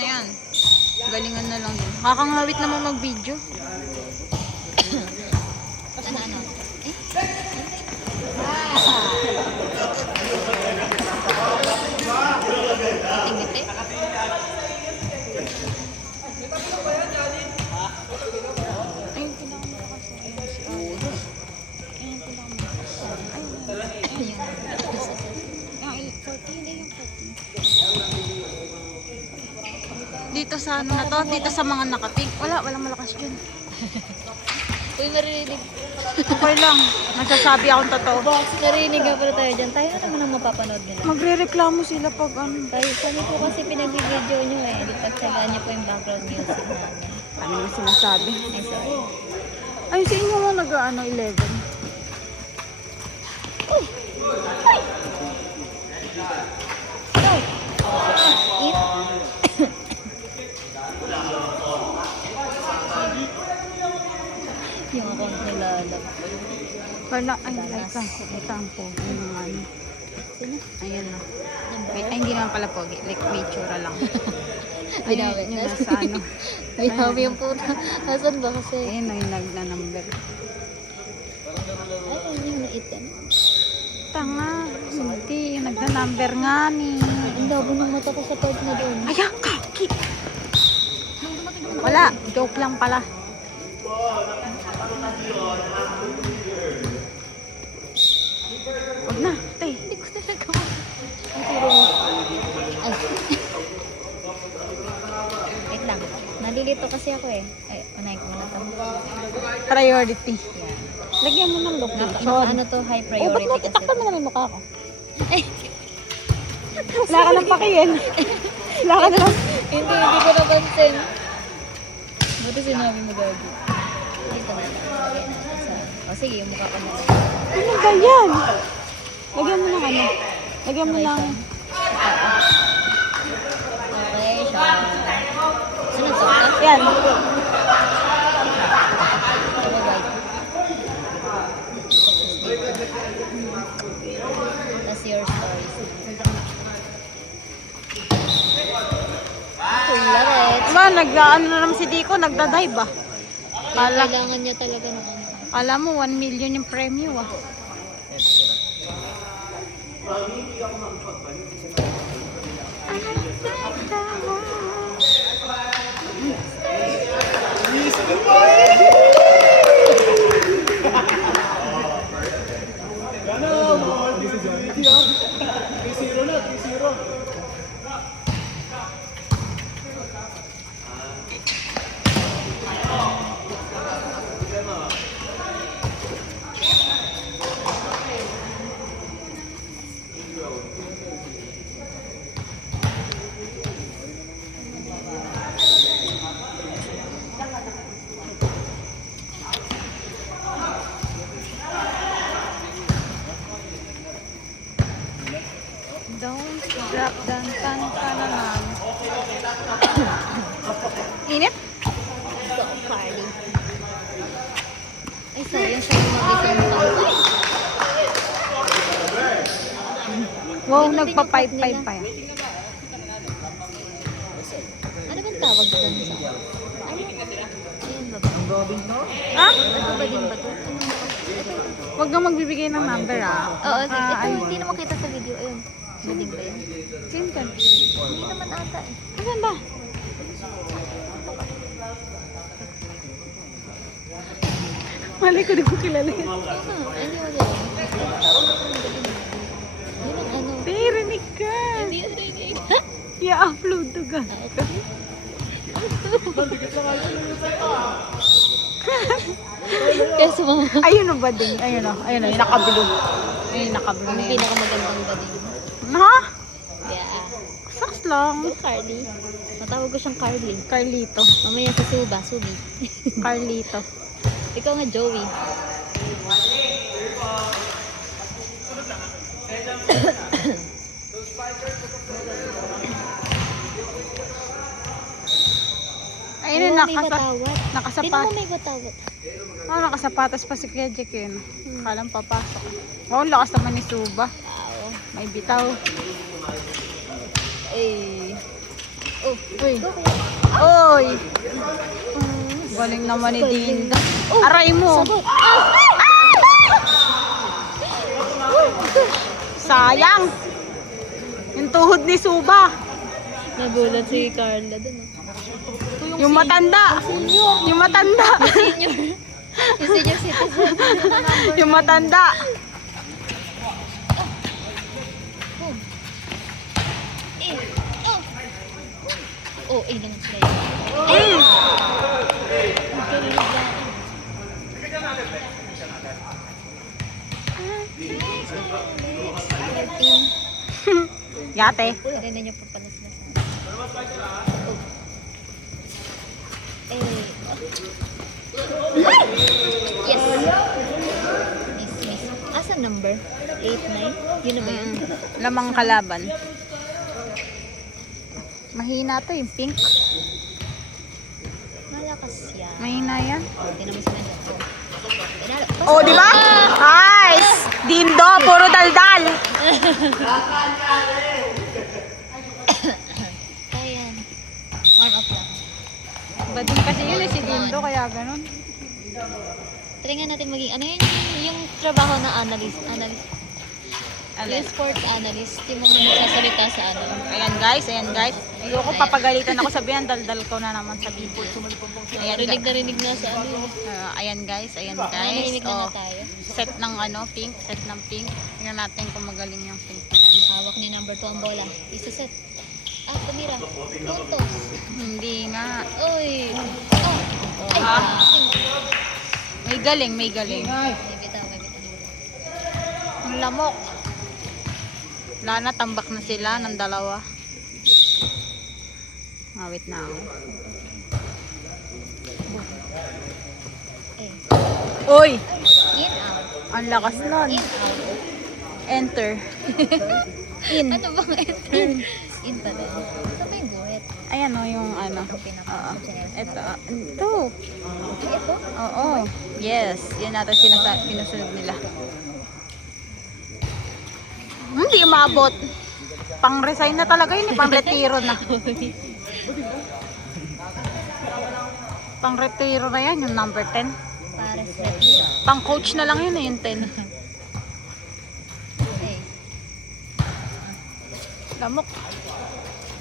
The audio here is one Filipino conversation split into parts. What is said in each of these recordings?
na yan. Galingan na lang yun. Kakangawit naman mag-video. Ano? Tingiti? Ayun, pinakamalakas. Ayun, si Alex. Ayun, pinakamalakas. Ayun. Ayun, 14 na yung 14. Dito sa ano na to, dito sa mga nakating. Walang malakas dyan. Uy, marinig. Okay lang. Nagsasabi akong totoo. Narinig nga pala tayo dyan. Tayo na naman ang mapapanood nila. Magre-reklamo sila pag ano. Tayo, kami po kasi pinag-video nyo eh. Ditagsagaan nyo po yung background music namin. Ano yung sinasabi? Ay, sorry. Ay, sa inyo mo nag-ano, 11. Eat. Yung akong nilalag. Wala, ay, ka. Ito ang pogi ng ano. Sino? Ayan na. Yan ba? Wait, ay, hindi naman pala pogi. Like, may tsura lang. Binawi. Ayun, yung nasa ano. Binawi yung puta. Nasaan ba kasi? Ayun na yung nagna-number. Ay, ano yung naitan? Tanga. Hindi, yung nagna-number nga ni. Ang labo ng mata ko sa part na doon. Ayan, kaki. Wala, joke lang pala. Huwag na, te. Hindi ko talaga ang turo mo. Ay. Wait lang. Nalilito kasi ako eh. Ay, unahin ko muna ito. Priority. Yan. Lagyan mo ng location. Ano to, high Oh, ba't priority mo kasi. titakpan mo naman yung mukha ko? Ay, Wala ka ng pakiyan. Wala ka na. hindi ko napansin. Buti sinabi mo gagi. Dito na lang. Lagyan natin sa... O sige, yung mukha ko na lang. Ano ba yan? Lagyan mo ng ano? Lagyan mo Okay, ng... Okay, siya. Sunod to? Yan. That's your stories. Diba, nag-ano na naman si Dico, nagda-dive ah. Kala, Kailangan niya talaga ng ano. kala mo 1 million yung premyo ah. Don't drop down, tan naman. Init? So, party. Ay, sayang siya yung mag-isang pantay. Wow, nagpa-5-5 pa yan. Ano bang tawag doon sa... Ano? Ayan ba ba? Ha? Ano ba din ba ito? Huwag kang magbibigay ng number ah. Oo, sige. Ito, ano? hindi naman kita sa video. Ayun. Shooting ba yun? Sino ka? Hindi naman ata eh. Asan ba? Mali ko, di ko kilala yan. Ano? Hindi mo doon. Yun ang ano. Rinig ka. Hindi yun rinig. I-upload to ka. Kaya sa mga... Ayun o ba din? Ayun o. Ayun o. Yung nakablue. Ayun yung nakablue na Ang yun. pinakamagandang bading. Ha? Yeah. Saks lang. Go, Carly. Matawag ko siyang Carly. Carlito. Mamaya sa Subi. Carlito. Ikaw nga, Joey. Ayun Oh, na, may batawat. Tingnan nakasapat. mo may batawat. Nakasapatas pa si Kuya Jack yun. Kalang papasok. Oh, lakas naman ni Suba. Wow. May bitaw. Eh. Oh, Uy. go kuya. Oy. Galing naman ni Dinda. Aray mo. Sabog. Sayang. Yung tuhod ni Suba. Nagulat si Carla dun. Yung matanda. Yung matanda. Senior. Yung senior citizen. Yung matanda. Boom. Eh. Oh. Oh, eh, lang sila yun. Mm. Yate. Narinig niyo po pala sila. Eh. Yes. Miss. Asan number? 8, 9? Yun na ba yun? Lamang kalaban. Mahina to yung pink. Malakas yan. Mahina yan. Tinan mo si Manda. Oh, di ba? Nice! Dindo, puro daldal. Ayan. Warm up lang. Iba din kasi yun eh, si Dindo, kaya ganun. Try nga natin maging, ano yun, yung trabaho na analyst. Yung sports analyst. Yung mga nagsasalita sa ano. Ayan guys. Ayoko papagalitan ako, sabihan, daldal ko na naman sa bibol. Ayan, Rinig na rinig na sa ano. ayan guys. Narinig na Oh, nga tayo. set ng pink. Tingnan natin kung magaling yung pink na yan. Hawak ni number 2 ang bola. Isa-set. Ah, tumira. Puntos. Hindi nga. Uy. Oh. Ay, Ah. May galing. May bitaw. Ang lamok. Wala na, tambak na sila ng dalawa. Wait na ako. Eh. Uy! In, out. Ang lakas nun. In, out. Enter. In. Ano bang enter? In pala. Ito ba yung guhit? Ayan o yung ano. Oo. Ito. Ito. Ito? Oo. Yes. Yan natin pinusunod nila. Hindi umabot. Pang-resign na talaga yun eh. Pang-retiro na. Pang-retiro na yan yung number 10. Para sa retiro. Pang-coach na lang yun eh, yung 10. Eh. Lamok.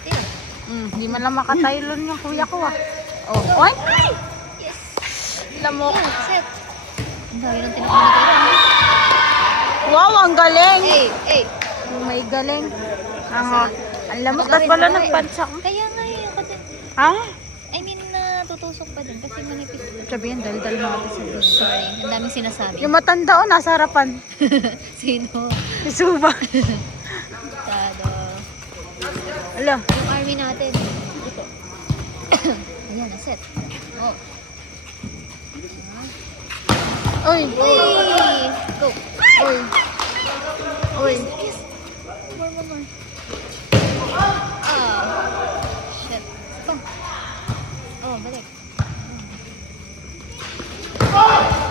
Tira. Hindi man lang makataylon yung kuya ko ah. Oh, oy! Yes. Lamok. Oh, set. Ang dami ng tinakamit. Wow, ang galing! Eh. May galing. Ang lamok at wala nagpansak. Kaya nga eh, ako din. Ha? I mean, natutusok pa din kasi manipis. Sabihin, dal-dal natin sa dito. Sorry, ang daming sinasabi. Yung matanda o, nasa harapan. Sino? Si Suba. Tado. Ala. Yung army natin. Ito. Ayan, set. Oh. Uy! Uy! Go! Uy! Uy! Yes! More. Shit. Bang! Oh, balik.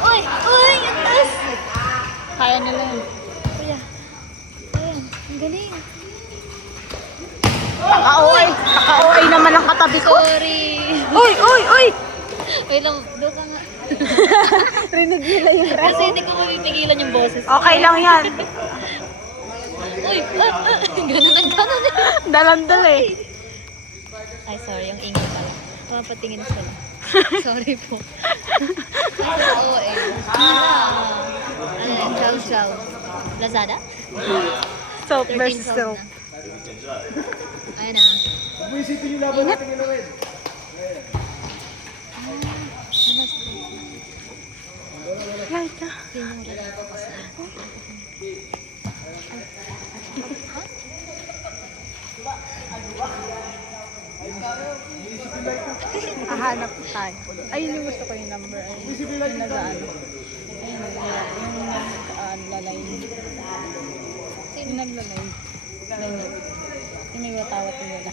Uy! Ang taas! Kaya nila yun. Kuya. Ayan, ang galing. Kaka-OA naman ang katabi ko. Sorry! Uy! Wait lang, doon ka nga. Rinig nila yung ref. Kasi hindi ko mapipigilan yung boses. Okay lang yan. Uy! Ganun. Dalandal eh. Ay, sorry, yung ingay pala. Mapatingin sila. Sorry po. Ay, oo eh. Ano yan? Chow. Lazada? Soap 13 versus soap soap. na. Ayun na. Ingat. Yan ka. Hahanap tayo. Ayun yung gusto ko yung number. Ayun yung nagaan. Ayun yung lalay. Yung naglalay. Yung may watawat yung wala.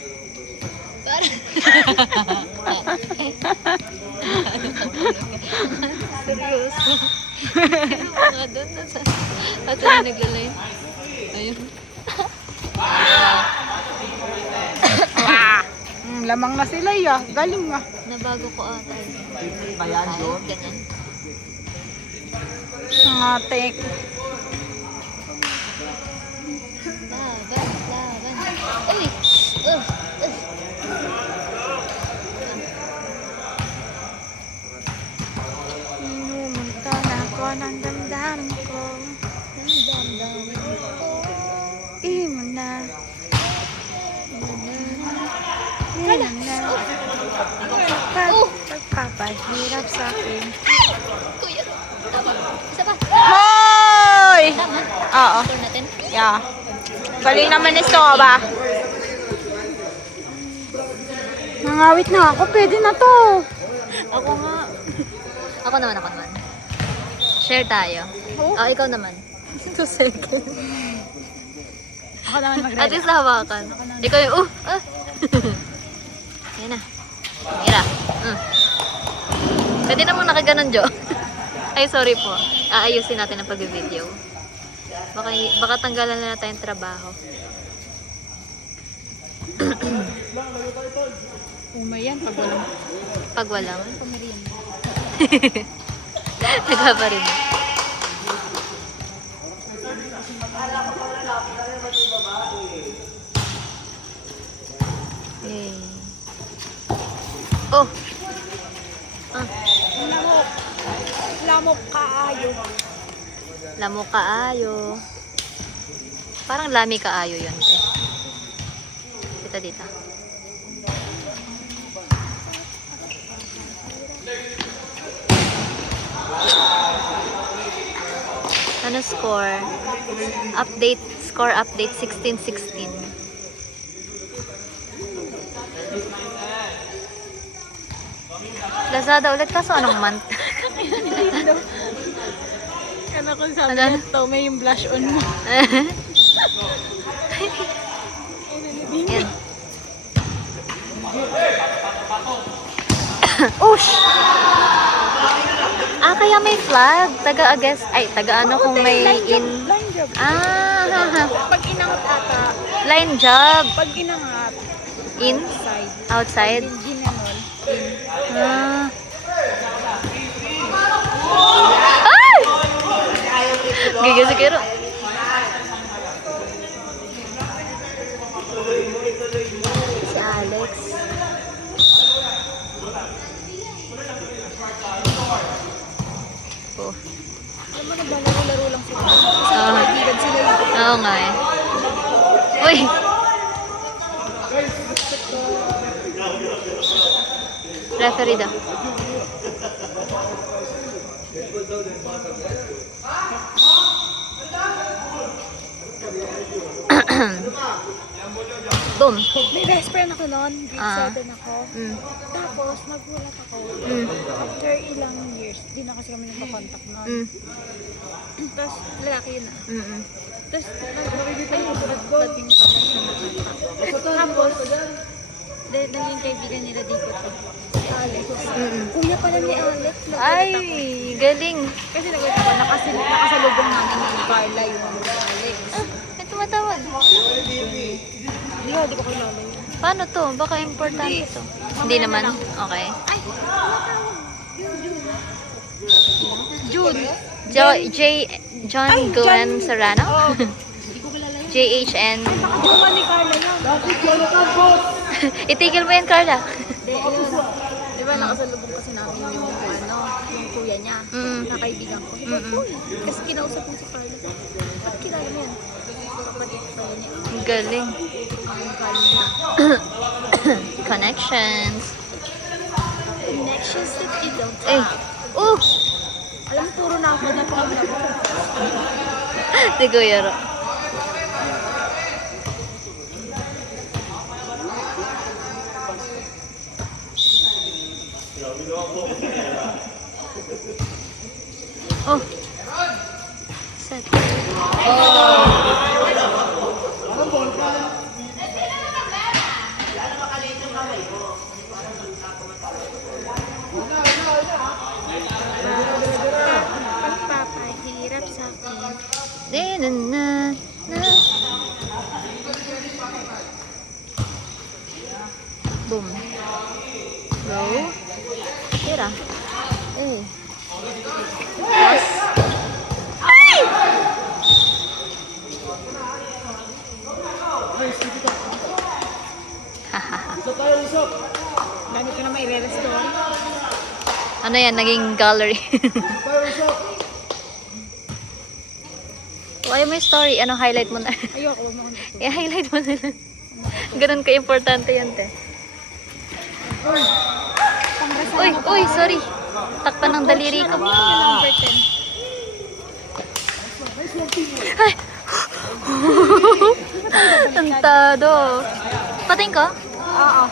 Seryoso. Sino mga doon? At saan naglalay? Ayun. malamang na sila ya. Galing nga. Nabago ko ata. Bayan Ay, doon. ganyan. Mga tek. Laban. Uy! Inumunta na ako ng damdamin ko. Ang damdamin ko. Imo na. Kala! Pagpapahirap sa akin. Kuya! Tama. Isa pa. Hoy! Tama. Oo. Score natin. Yeah. Galing naman ni ba? Nangawit na ako. Pwede na to. Ako nga. Ako naman. Share tayo. Oh? Oh, ikaw naman. 2 seconds. Ako naman At mag-ready. least hawakan. Ikaw yung, Yan na. Mira. Pwede na mong nakaganon, Jo. Ay, sorry po. Aayusin natin ang pag-video. Baka tanggalan na tayong trabaho. Umayan pag walang Pag walang, pamilya. nagpaparin. Yay. Oh! Lamok kaayo. Lamo kaayo. Parang lami kaayo yun. Dito. Ano score? Score update 16-16. Lazada ulit kaso anong month? Ano kung sabi Ano? nito, may yung blush on mo. Yan. Ush! Kaya may flag. Taga-ano kung may in... Line job. Pag inangat ata, Line job. pag inangat, In? side. Outside? Ginanol. In. Ay! Gigil si Kiro. Si Alex. Oh. Alam mo na ba, laro-laro lang sila. Kasi Oo. kaibigan sila yun. Oo nga eh. Uy! Referee daw. Boom. May best friend ako noon, Ah. grade 7 ako. Mm. Tapos, nagulat ako. Mm. After ilang years, di na kasi kami nagpa-contact noon. Mm. Tapos, lalaki yun ah. Mm. Tapos, ay, dating pa na siya nakita. Tapos, dahil naging kaibigan nila dito to. Si Alex. Mm. Kuya pala ni Alex. nagulat Ay, ako. galing. Kasi nagulat ako, nakasalubong namin ni Carla yung Alex. May tumatawag. Di ko kilala yun. Paano to? Baka importante to. Hindi naman? Okay. Ay, tumatawag. June. John Glenn Serrano? JHN. Nakatuwa ni Carla yun. Itigil mo yan, Carla. Hindi, yun. Di ba nakasalubong kasi namin yung yung kuya niya. Nakaibigan ko. Uy, kasi kinausap mo si Carla. Ba't kilala mo yan? Kapatid ko niya. Ang galing. Ang Carla niya. Connections. Connections that you don't Eh. have. Alam mo, puro na ako na pag Si Kuya Ro. Oh. Set. pagpapahirap sa akin. Na. Boom. Go. Tira. Toss. Ay! Dami ko na may re-restore. Ano yan? Naging gallery. Ayaw mo yung story. Anong highlight mo na? Ayoko, wag mo akong ito. I-highlight mo na lang. Ganun ka-importante yan, te. Uy, sorry. Takpan ng daliri ko. Number 10. Ay! Tantado. Pating ko? Oo.